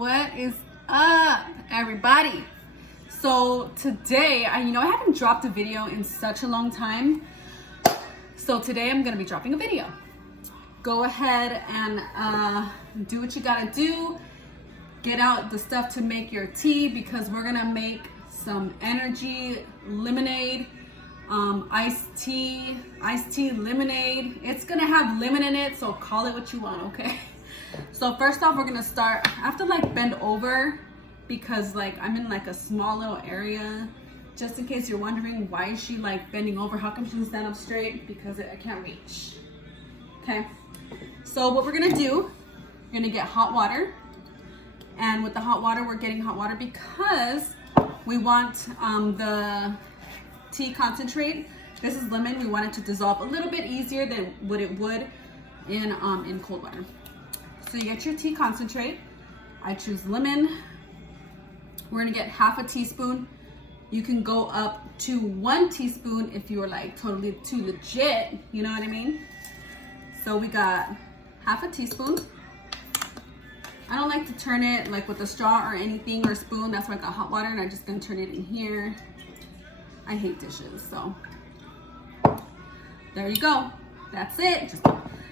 What is up, everybody? So today, I haven't dropped a video in such a long time. So today I'm gonna be dropping a video. Go ahead and do what you gotta do. Get out the stuff to make your tea because we're gonna make some energy lemonade, iced tea lemonade. It's gonna have lemon in it, so call it what you want, okay? So first off, we're gonna start. I have to bend over because I'm in a small little area. Just in case you're wondering why is she bending over, how come she doesn't stand up straight? Because I can't reach. Okay, so what we're gonna do, we're gonna get hot water. And with the hot water, we're getting hot water because we want the tea concentrate. This is lemon. We want it to dissolve a little bit easier than what it would in cold water. So you get your tea concentrate. I choose lemon. We're gonna get half a teaspoon. You can go up to 1 teaspoon if you are totally too legit, you know what I mean? So we got half a teaspoon. I don't like to turn it with a straw or anything or a spoon. That's why I got hot water and I'm just gonna turn it in here. I hate dishes, so there you go. That's it.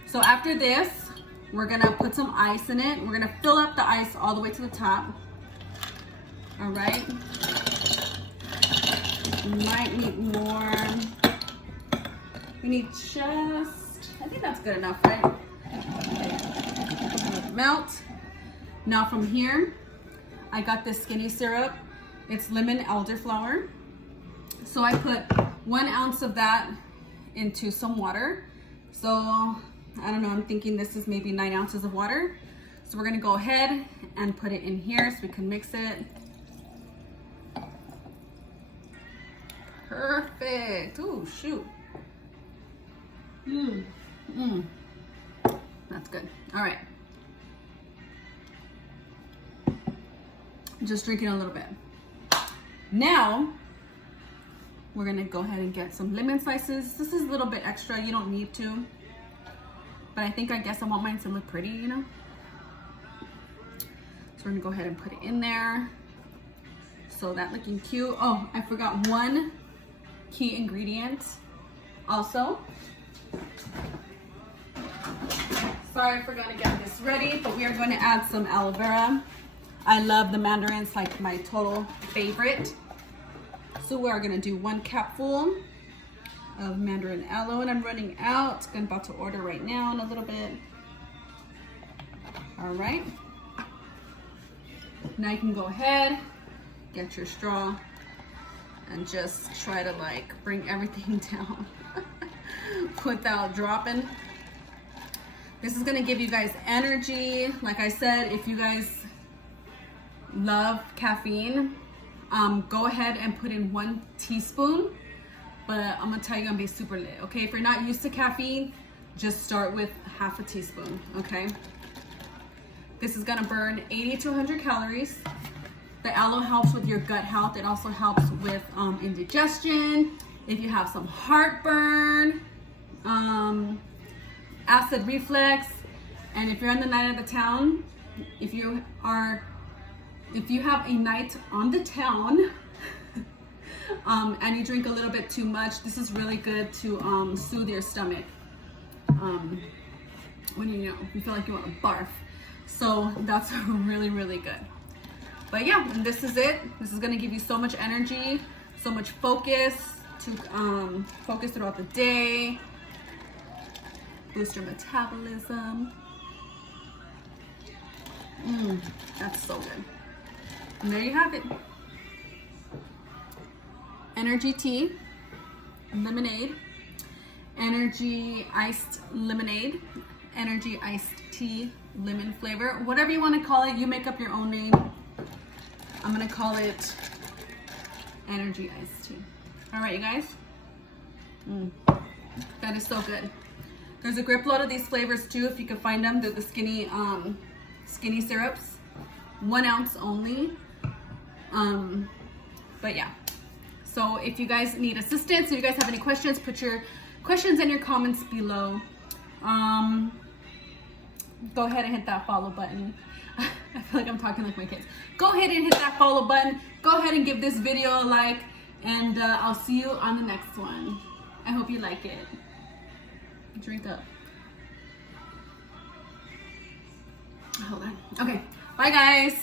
So after this, we're gonna put some ice in it. We're gonna fill up the ice all the way to the top. All right. We might need more. We need I think that's good enough, right? Okay. Melt. Now from here, I got this skinny syrup. It's lemon elderflower. So I put 1 ounce of that into some water. So I don't know, I'm thinking this is maybe 9 ounces of water. So we're gonna go ahead and put it in here so we can mix it. Perfect. Oh, shoot. That's good. All right. Just drinking a little bit. Now, we're gonna go ahead and get some lemon slices. This is a little bit extra, you don't need to. But I guess I want mine to look pretty, you know? So we're gonna go ahead and put it in there. So that looking cute. Oh, I forgot one key ingredient also. Sorry, I forgot to get this ready, but we are going to add some aloe vera. I love the Mandarin, it's my total favorite. So we're gonna do 1 capful of Mandarin aloe, and I'm running out. I'm about to order right now in a little bit. All right. Now you can go ahead, get your straw, and just try to bring everything down without dropping. This is gonna give you guys energy. Like I said, if you guys love caffeine, go ahead and put in 1 teaspoon, but I'm gonna tell you, you're gonna be super lit, okay? If you're not used to caffeine, just start with half a teaspoon, okay? This is gonna burn 80 to 100 calories. The aloe helps with your gut health. It also helps with indigestion, if you have some heartburn, acid reflux, and if you're on the night of the town, if you have a night on the town and you drink a little bit too much, this is really good to soothe your stomach when you feel like you want to barf. So that's really, really good. But yeah, and this is it. This is going to give you so much energy, so much focus to focus throughout the day, boost your metabolism. That's so good. And there you have it. Energy tea, lemonade, energy iced lemonade, energy iced tea, lemon flavor, whatever you want to call it. You make up your own name. I'm going to call it energy iced tea. All right, you guys. That is so good. There's a grip load of these flavors too, if you can find them. They're the skinny syrups. 1 ounce only. But yeah, so if you guys need assistance, if you guys have any questions, put your questions in your comments below. Go ahead and hit that follow button. I feel like I'm talking like my kids. Go ahead and hit that follow button. Go ahead and give this video a like. And I'll see you on the next one. I hope you like it. Drink up. Hold on. Okay. Bye, guys.